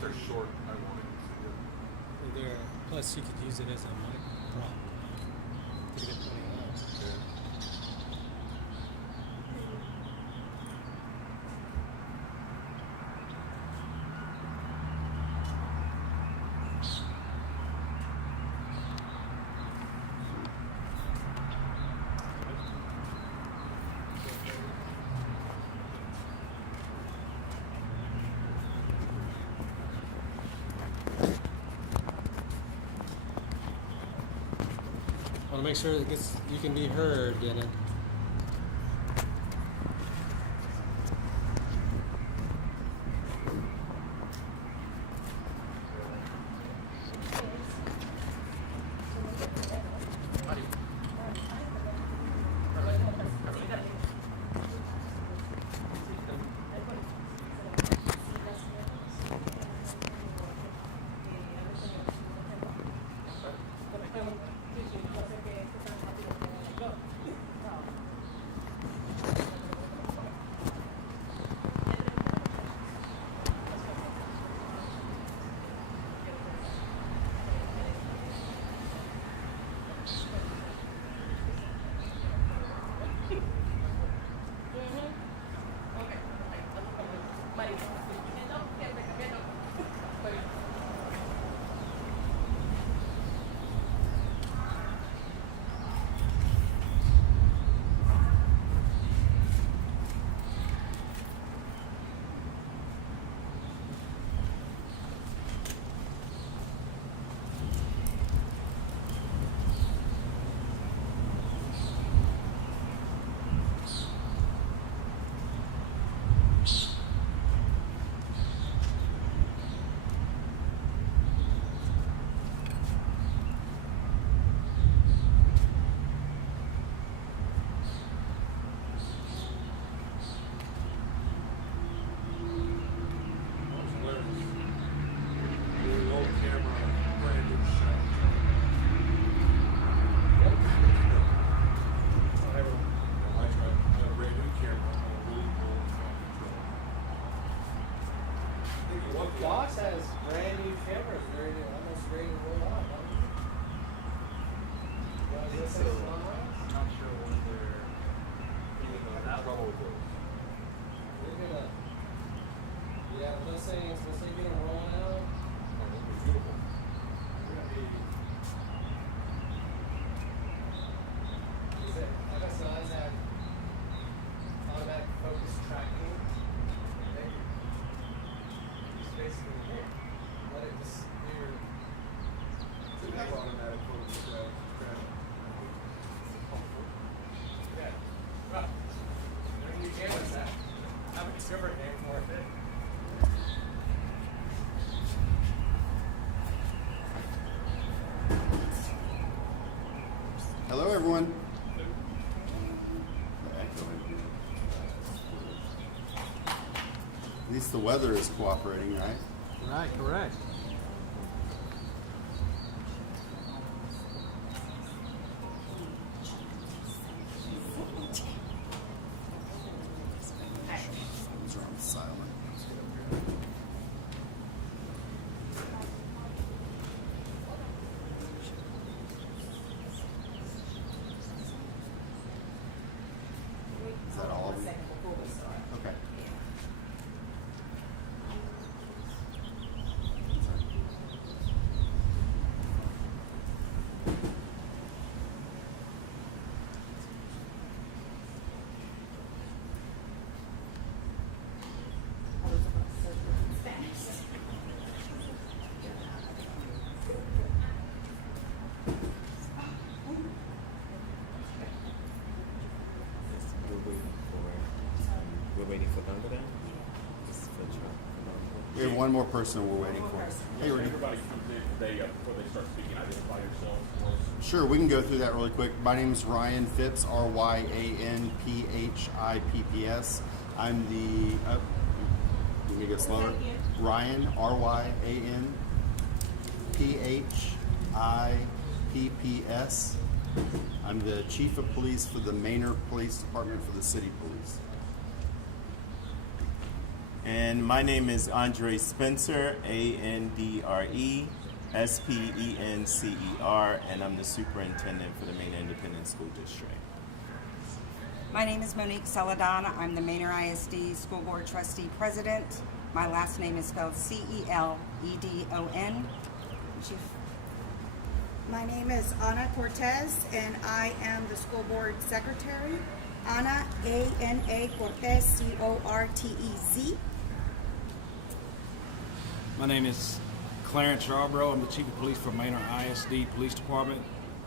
They're short. I wanted to see it. Plus, you could use it as a mic prop to get plenty out. Want to make sure you can be heard in it. automatic photo. Yeah. Well, there's new cameras now. Have a discovery name for it. Hello, everyone. At least the weather is cooperating, right? Right, correct. Phones are on silent. Is that all of them? Okay. We're waiting for Bangladesh. Just for Trump. We have one more person we're waiting for. Hey, Rudy. Everybody comes in, before they start speaking, identify yourselves for us. Sure, we can go through that really quick. My name is Ryan Phipps, RyanPhipps. I'm the, let me go slower. Ryan, RyanPhipps. I'm the Chief of Police for the Manor Police Department for the City Police. And my name is Andre Spencer, ANDRESPENCER, and I'm the superintendent for the Manor Independent School District. My name is Monique Celadonna. I'm the Manor ISD School Board Trustee President. My last name is spelled Celedon. Chief. My name is Ana Cortez, and I am the school board secretary. Ana, A-N-A, Cortez, C-O-R-T-E-Z. My name is Clarence Yarbrough. I'm the Chief of Police for Manor ISD Police Department.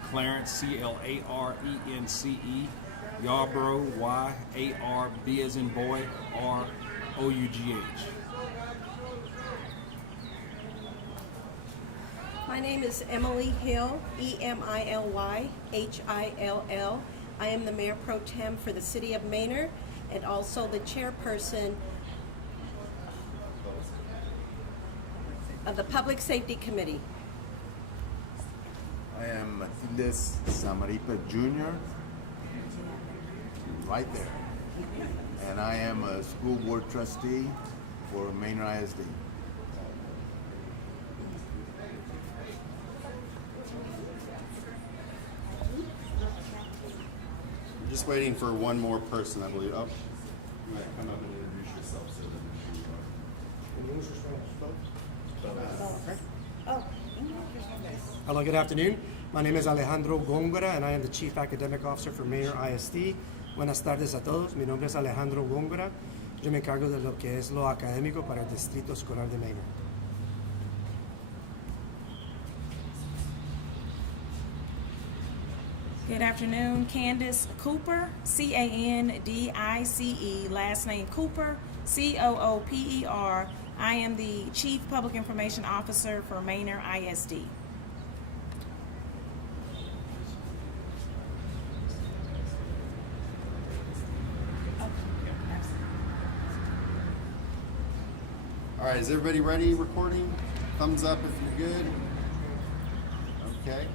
Clarence, C-L-A-R-E-N-C-E. Yarbrough, Y-A-R-B as in boy, R-O-U-G-H. My name is Emily Hill, E-M-I-L-Y-H-I-L-L. I am the Mayor Pro Tem for the City of Manor and also the chairperson of the Public Safety Committee. I am Matildes Samaripa Jr., right there. And I am a school board trustee for Manor ISD. We're just waiting for one more person, I believe. Oh, you might come up and introduce yourself so that Hello, good afternoon. My name is Alejandro Góngora, and I am the Chief Academic Officer for Manor ISD. Buenas tardes a todos. Mi nombre es Alejandro Góngora. Yo me encargo de lo que es lo académico para el Distrito Escolar de Manor. Good afternoon, Candace Cooper, C-A-N-D-I-C-E, last name Cooper, C-O-O-P-E-R. I am the Chief Public Information Officer for Manor ISD. All right, is everybody ready recording? Thumbs up if you're good. Okay.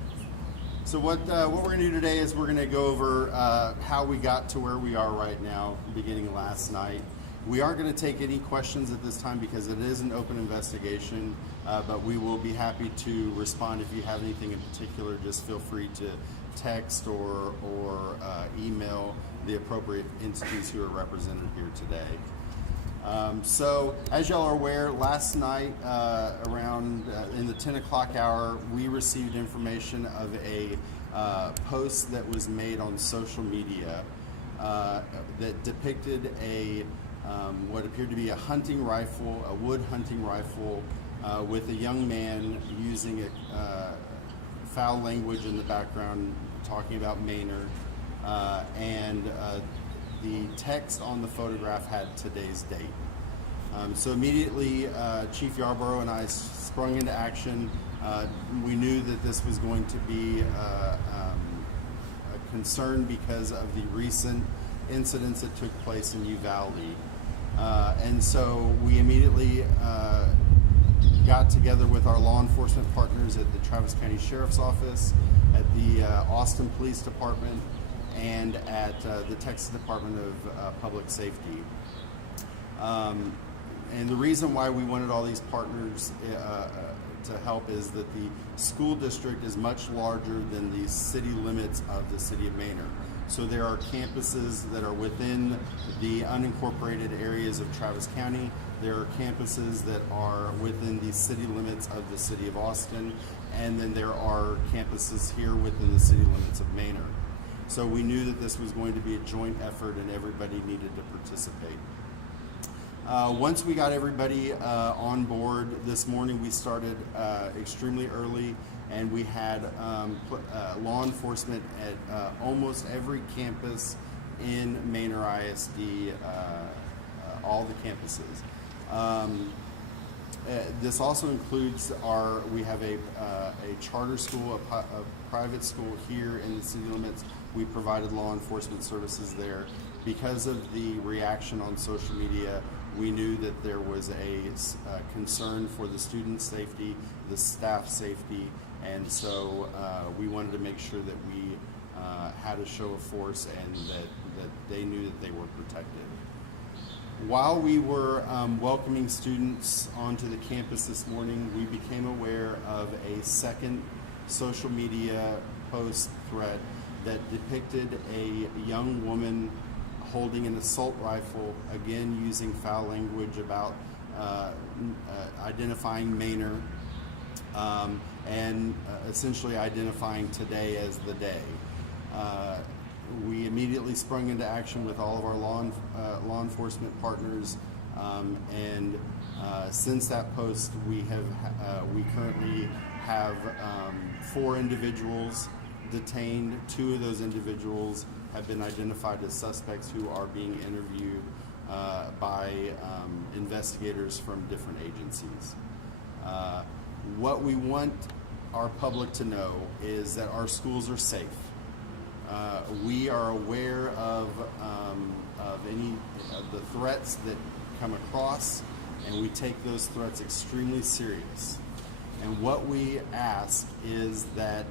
So what we're going to do today is we're going to go over how we got to where we are right now, beginning last night. We aren't going to take any questions at this time because it is an open investigation, but we will be happy to respond if you have anything in particular. Just feel free to text or email the appropriate entities who are represented here today. So, as y'all are aware, last night around in the 10 o'clock hour, we received information of a post that was made on social media that depicted a what appeared to be a hunting rifle, a wood hunting rifle, with a young man using it, foul language in the background talking about Manor, and the text on the photograph had today's date. So immediately, Chief Yarborough and I sprung into action. We knew that this was going to be a concern because of the recent incidents that took place in Uvalde. And so we immediately got together with our law enforcement partners at the Travis County Sheriff's Office, at the Austin Police Department, and at the Texas Department of Public Safety. And the reason why we wanted all these partners to help is that the school district is much larger than the city limits of the city of Manor. So there are campuses that are within the unincorporated areas of Travis County. There are campuses that are within the city limits of the city of Austin. And then there are campuses here within the city limits of Manor. So we knew that this was going to be a joint effort and everybody needed to participate. Once we got everybody on board this morning, we started extremely early, and we had law enforcement at almost every campus in Manor ISD, all the campuses. This also includes we have a charter school, a private school here in the city limits. We provided law enforcement services there. Because of the reaction on social media, we knew that there was a concern for the student safety, the staff safety, and so we wanted to make sure that we had a show of force and that they knew that they were protected. While we were welcoming students onto the campus this morning, we became aware of a second social media post thread that depicted a young woman holding an assault rifle, again using foul language about identifying Manor, and essentially identifying today as the day. We immediately sprung into action with all of our law enforcement partners, and since that post, we currently have 4 individuals detained. 2 of those individuals have been identified as suspects who are being interviewed by investigators from different agencies. What we want our public to know is that our schools are safe. We are aware of any of the threats that come across, and we take those threats extremely serious. And what we ask is that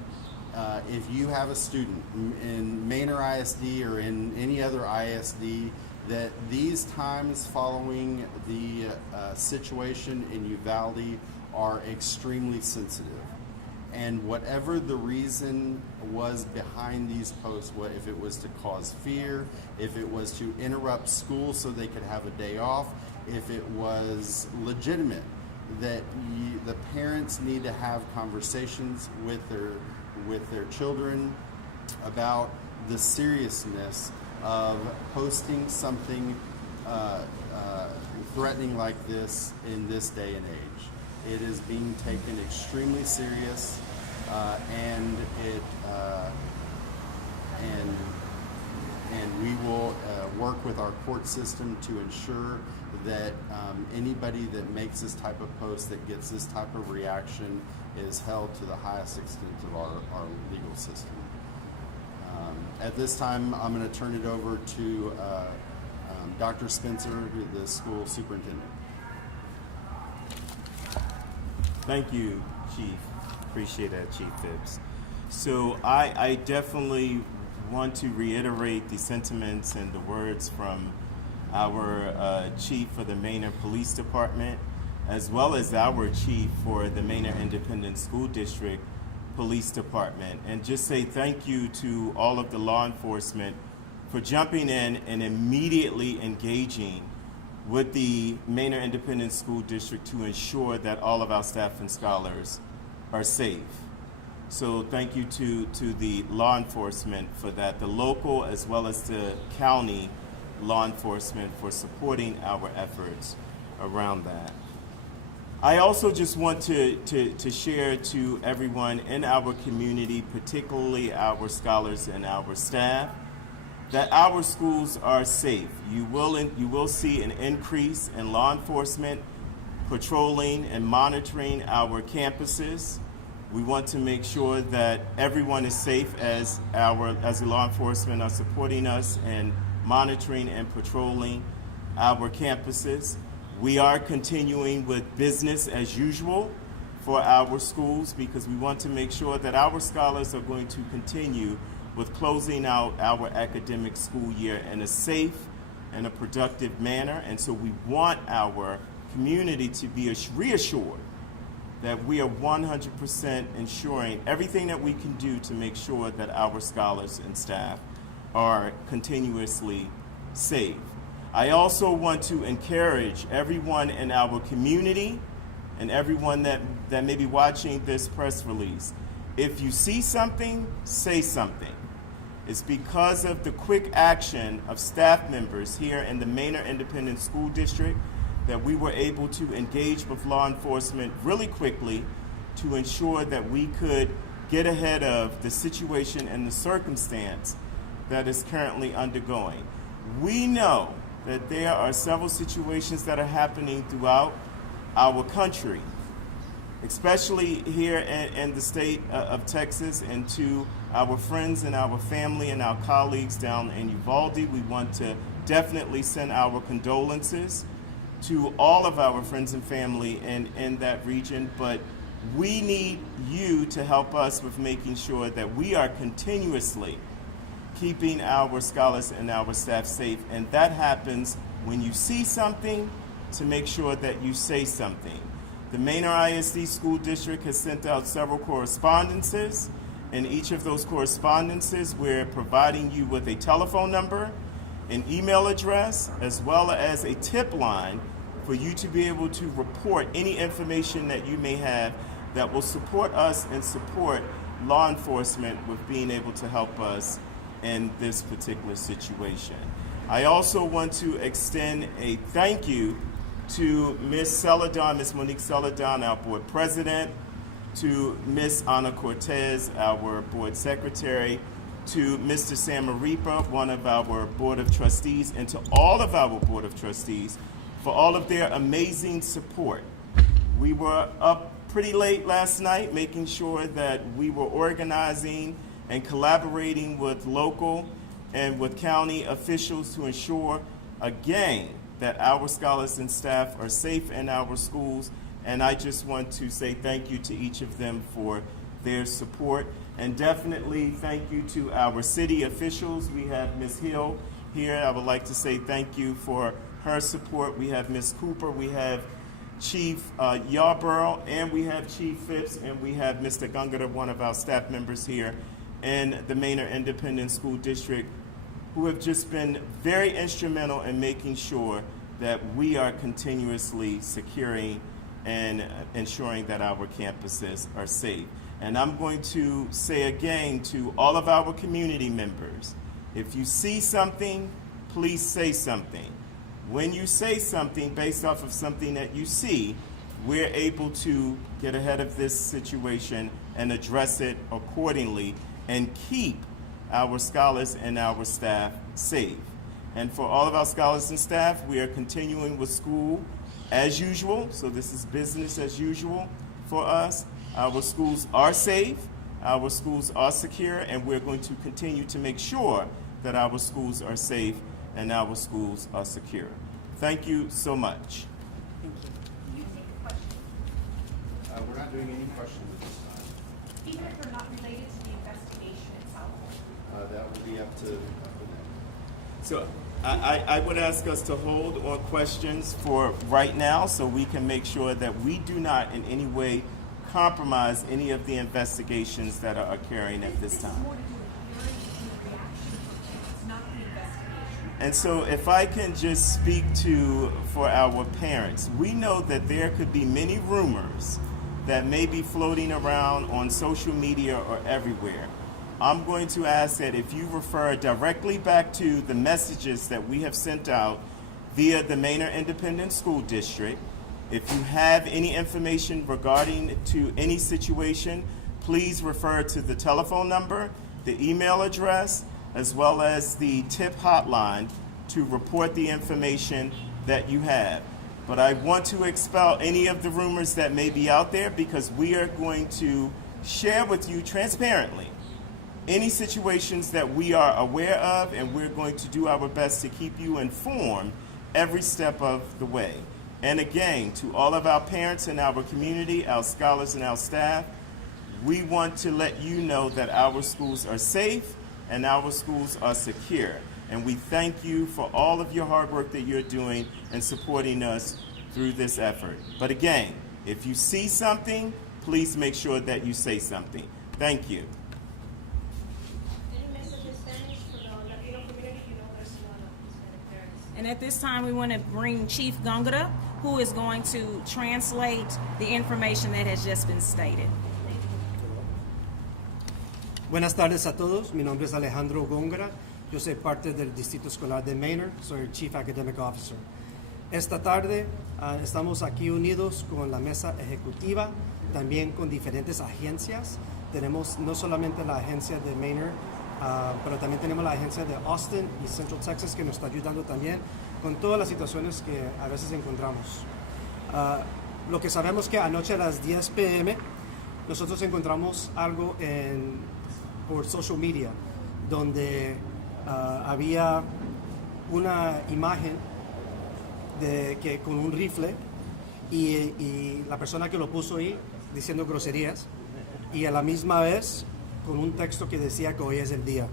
if you have a student in Manor ISD or in any other ISD, that these times following the situation in Uvalde are extremely sensitive. And whatever the reason was behind these posts, if it was to cause fear, if it was to interrupt school so they could have a day off, if it was legitimate, that the parents need to have conversations with their children about the seriousness of posting something threatening like this in this day and age. It is being taken extremely serious, and we will work with our court system to ensure that anybody that makes this type of post, that gets this type of reaction, is held to the highest extent of our legal system. At this time, I'm going to turn it over to Dr. Spencer, the school superintendent. Thank you, Chief. Appreciate that, Chief Phipps. So I definitely want to reiterate the sentiments and the words from our chief for the Manor Police Department, as well as our chief for the Manor Independent School District Police Department, and just say thank you to all of the law enforcement for jumping in and immediately engaging with the Manor Independent School District to ensure that all of our staff and scholars are safe. So thank you to the law enforcement for that, the local as well as the county law enforcement for supporting our efforts around that. I also just want to share to everyone in our community, particularly our scholars and our staff, that our schools are safe. You will see an increase in law enforcement patrolling and monitoring our campuses. We want to make sure that everyone is safe as the law enforcement are supporting us and monitoring and patrolling our campuses. We are continuing with business as usual for our schools because we want to make sure that our scholars are going to continue with closing out our academic school year in a safe and a productive manner. And so we want our community to be reassured that we are 100% ensuring everything that we can do to make sure that our scholars and staff are continuously safe. I also want to encourage everyone in our community and everyone that may be watching this press release. If you see something, say something. It's because of the quick action of staff members here in the Manor Independent School District that we were able to engage with law enforcement really quickly to ensure that we could get ahead of the situation and the circumstance that is currently undergoing. We know that there are several situations that are happening throughout our country, especially here in the state of Texas, and to our friends and our family and our colleagues down in Uvalde. We want to definitely send our condolences to all of our friends and family in that region, but we need you to help us with making sure that we are continuously keeping our scholars and our staff safe, and that happens when you see something to make sure that you say something. The Manor ISD School District has sent out several correspondences. In each of those correspondences, we're providing you with a telephone number, an email address, as well as a tip line for you to be able to report any information that you may have that will support us and support law enforcement with being able to help us in this particular situation. I also want to extend a thank you to Ms. Celadon, Ms. Monique Celadon, our board president, to Ms. Ana Cortez, our board secretary, to Mr. Samaripa, one of our board of trustees, and to all of our board of trustees for all of their amazing support. We were up pretty late last night making sure that we were organizing and collaborating with local and with county officials to ensure, again, that our scholars and staff are safe in our schools. And I just want to say thank you to each of them for their support. And definitely thank you to our city officials. We have Ms. Hill here. I would like to say thank you for her support. We have Ms. Cooper, we have Chief Yarborough, and we have Chief Phipps, and we have Mr. Gungada, one of our staff members here in the Manor Independent School District, who have just been very instrumental in making sure that we are continuously securing and ensuring that our campuses are safe. And I'm going to say again to all of our community members, if you see something, please say something. When you say something based off of something that you see, we're able to get ahead of this situation and address it accordingly and keep our scholars and our staff safe. And for all of our scholars and staff, we are continuing with school as usual. So this is business as usual for us. Our schools are safe, our schools are secure, and we're going to continue to make sure that our schools are safe and our schools are secure. Thank you so much. We're not doing any questions at this time. Even if they're not related to the investigation itself? That will be up to them. So I would ask us to hold on questions for right now so we can make sure that we do not in any way compromise any of the investigations that are occurring at this time. And so if I can just speak for our parents, we know that there could be many rumors that may be floating around on social media or everywhere. I'm going to ask that if you refer directly back to the messages that we have sent out via the Manor Independent School District, If you have any information regarding to any situation, please refer to the telephone number, the email address, as well as the tip hotline to report the information that you have. But I want to expel any of the rumors that may be out there, because we are going to share with you transparently any situations that we are aware of, and we're going to do our best to keep you informed every step of the way. And again, to all of our parents in our community, our scholars and our staff, we want to let you know that our schools are safe and our schools are secure. And we thank you for all of your hard work that you're doing and supporting us through this effort. But again, if you see something, please make sure that you say something. Thank you. And at this time, we want to bring Chief Góngora, who is going to translate the information that has just been stated. Buenas tardes a todos. Mi nombre es Alejandro Góngora. Yo soy parte del Distrito Escolar de Manor. Soy el Chief Academic Officer. Esta tarde estamos aquí unidos con la mesa ejecutiva, también con diferentes agencias. Tenemos no solamente la agencia de Manor, pero también tenemos la agencia de Austin y Central Texas, que nos está ayudando también con todas las situaciones que a veces encontramos. Lo que sabemos que anoche a las 10 p.m. nosotros encontramos algo por social media, donde había una imagen con un rifle y la persona que lo puso ahí diciendo groserías, y a la misma vez con un texto que decía que hoy es el día.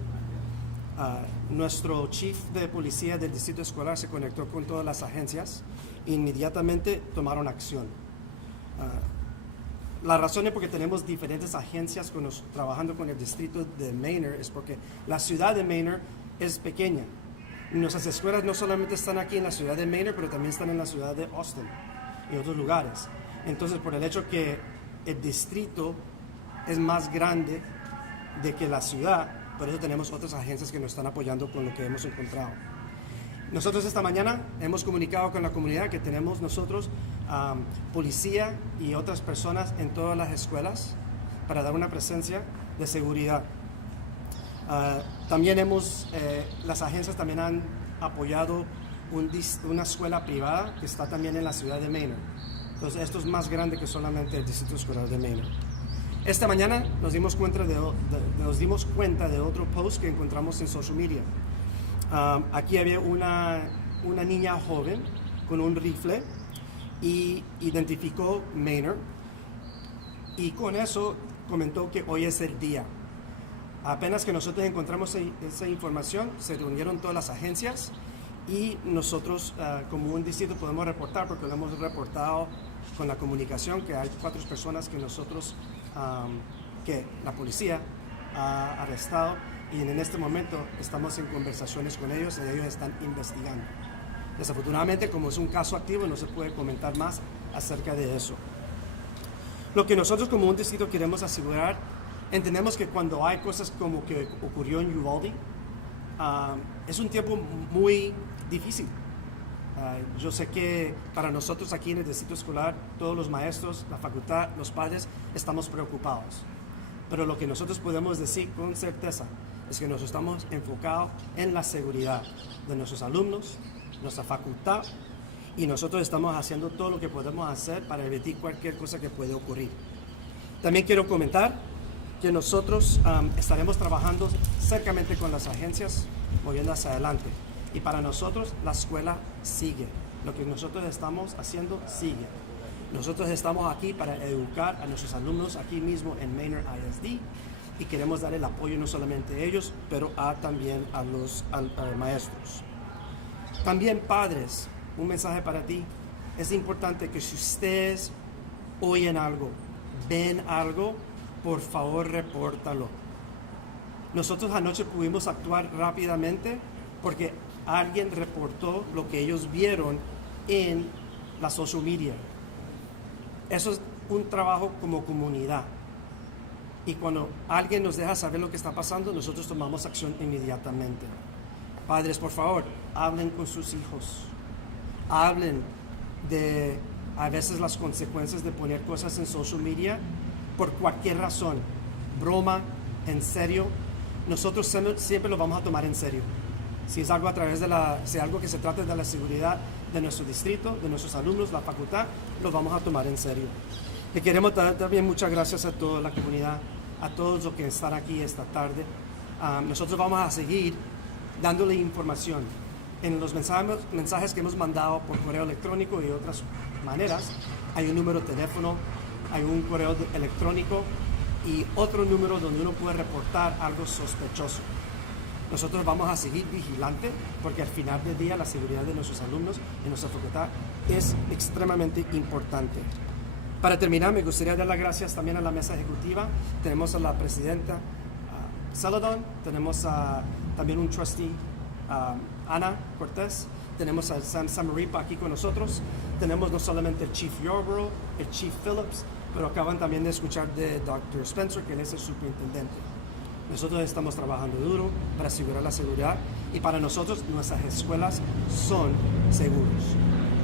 Nuestro chief de policía del distrito escolar se conectó con todas las agencias e inmediatamente tomaron acción. La razón es porque tenemos diferentes agencias trabajando con el distrito de Manor, es porque la ciudad de Manor es pequeña. Nuestras escuelas no solamente están aquí en la ciudad de Manor, pero también están en la ciudad de Austin y otros lugares. Entonces, por el hecho que el distrito es más grande de que la ciudad, por eso tenemos otras agencias que nos están apoyando con lo que hemos encontrado. Nosotros esta mañana hemos comunicado con la comunidad que tenemos nosotros policía y otras personas en todas las escuelas para dar una presencia de seguridad. También las agencias también han apoyado una escuela privada que está también en la ciudad de Manor. Entonces esto es más grande que solamente el distrito escolar de Manor. Esta mañana nos dimos cuenta de otro post que encontramos en social media. Aquí había una niña joven con un rifle y identificó Manor, y con eso comentó que hoy es el día. Apenas que nosotros encontramos esa información, se reunieron todas las agencias y nosotros como un distrito podemos reportar, porque lo hemos reportado con la comunicación, que hay 4 personas que que la policía ha arrestado, y en este momento estamos en conversaciones con ellos y ellos están investigando. Desafortunadamente, como es un caso activo, no se puede comentar más acerca de eso. Lo que nosotros como un distrito queremos asegurar, entendemos que cuando hay cosas como que ocurrió en Uvalde, es un tiempo muy difícil. Yo sé que para nosotros aquí en el distrito escolar, todos los maestros, la facultad, los padres, estamos preocupados. Pero lo que nosotros podemos decir con certeza es que nos estamos enfocados en la seguridad de nuestros alumnos, nuestra facultad, y nosotros estamos haciendo todo lo que podemos hacer para evitar cualquier cosa que pueda ocurrir. También quiero comentar que nosotros estaremos trabajando cercamente con las agencias, moviendo hacia adelante. Y para nosotros la escuela sigue. Lo que nosotros estamos haciendo sigue. Nosotros estamos aquí para educar a nuestros alumnos aquí mismo en Manor ISD, y queremos dar el apoyo no solamente a ellos, pero también a los maestros. También padres, un mensaje para ti. Es importante que si ustedes oyen algo, ven algo, por favor repórtalo. Nosotros anoche pudimos actuar rápidamente porque alguien reportó lo que ellos vieron en la social media. Eso es un trabajo como comunidad. Y cuando alguien nos deja saber lo que está pasando, nosotros tomamos acción inmediatamente. Padres, por favor, hablen con sus hijos. Hablen de a veces las consecuencias de poner cosas en social media por cualquier razón, broma, en serio, nosotros siempre lo vamos a tomar en serio. Si es algo a través de si algo que se trata de la seguridad de nuestro distrito, de nuestros alumnos, la facultad, lo vamos a tomar en serio. Le queremos dar también muchas gracias a toda la comunidad, a todos los que están aquí esta tarde. Nosotros vamos a seguir dándole información. En los mensajes que hemos mandado por correo electrónico y otras maneras, hay un número de teléfono, hay un correo electrónico y otro número donde uno puede reportar algo sospechoso. Nosotros vamos a seguir vigilantes porque al final del día la seguridad de nuestros alumnos en nuestra facultad es extremadamente importante. Para terminar, me gustaría dar las gracias también a la mesa ejecutiva. Tenemos a la presidenta Celadon, tenemos también un trustee, Ana Cortés, tenemos a Sam Samaripa aquí con nosotros, tenemos no solamente el Chief Yarborough, el Chief Phillips, pero acaban también de escuchar de Dr. Spencer, que él es el superintendente. Nosotros estamos trabajando duro para asegurar la seguridad y para nosotros nuestras escuelas son seguros.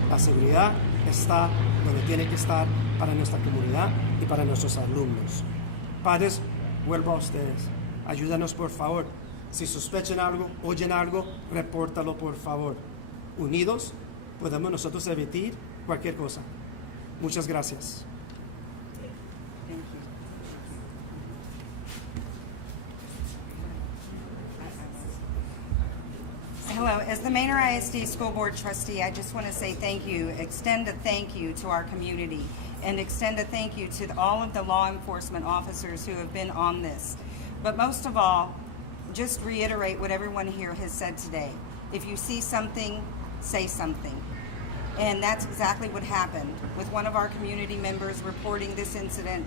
La seguridad está donde tiene que estar para nuestra comunidad y para nuestros alumnos. Padres, vuelvo a ustedes. Ayúdanos por favor. Si sospechan algo, oyen algo, repórtalo por favor. Unidos podemos nosotros evitar cualquier cosa. Muchas gracias. Hello, as the Manor ISD School Board Trustee, I just want to say thank you, extend a thank you to our community, and extend a thank you to all of the law enforcement officers who have been on this. But most of all, just reiterate what everyone here has said today. If you see something, say something. And that's exactly what happened with one of our community members reporting this incident,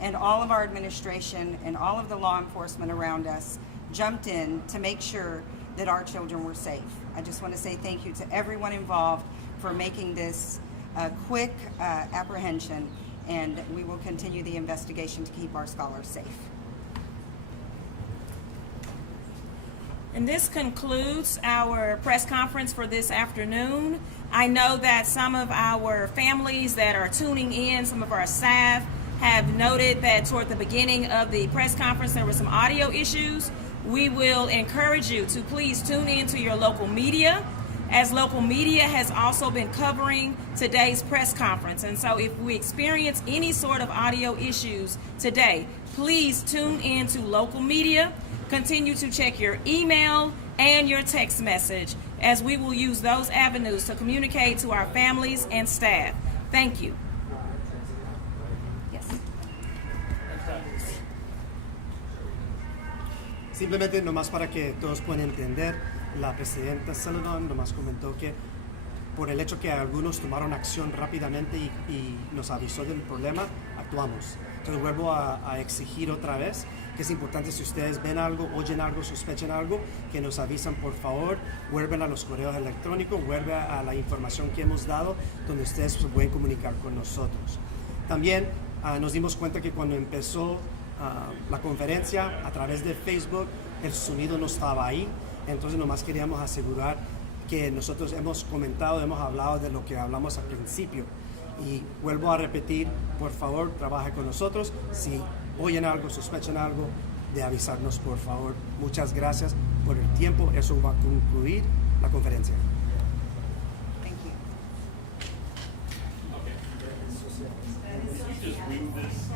and all of our administration and all of the law enforcement around us jumped in to make sure that our children were safe. I just want to say thank you to everyone involved for making this a quick apprehension, and we will continue the investigation to keep our scholars safe. And this concludes our press conference for this afternoon. I know that some of our families that are tuning in, some of our staff, have noted that toward the beginning of the press conference there were some audio issues. We will encourage you to please tune in to your local media, as local media has also been covering today's press conference. And so if we experience any sort of audio issues today, please tune in to local media. Continue to check your email and your text message, as we will use those avenues to communicate to our families and staff. Thank you. Simplemente nomás para que todos puedan entender, la presidenta Celadon nomás comentó que por el hecho que algunos tomaron acción rápidamente y nos avisó del problema, actuamos. Entonces vuelvo a exigir otra vez que es importante, si ustedes ven algo, oyen algo, sospechan algo, que nos avisan por favor, vuelven a los correos electrónicos, vuelven a la información que hemos dado, donde ustedes se pueden comunicar con nosotros. También nos dimos cuenta que cuando empezó la conferencia a través de Facebook, el sonido no estaba ahí, entonces nomás queríamos asegurar que nosotros hemos comentado, hemos hablado de lo que hablamos al principio. Y vuelvo a repetir, por favor, trabaje con nosotros. Si oyen algo, sospechan algo, de avisarnos, por favor. Muchas gracias por el tiempo. Eso va a concluir la conferencia. Thank you. Just move this.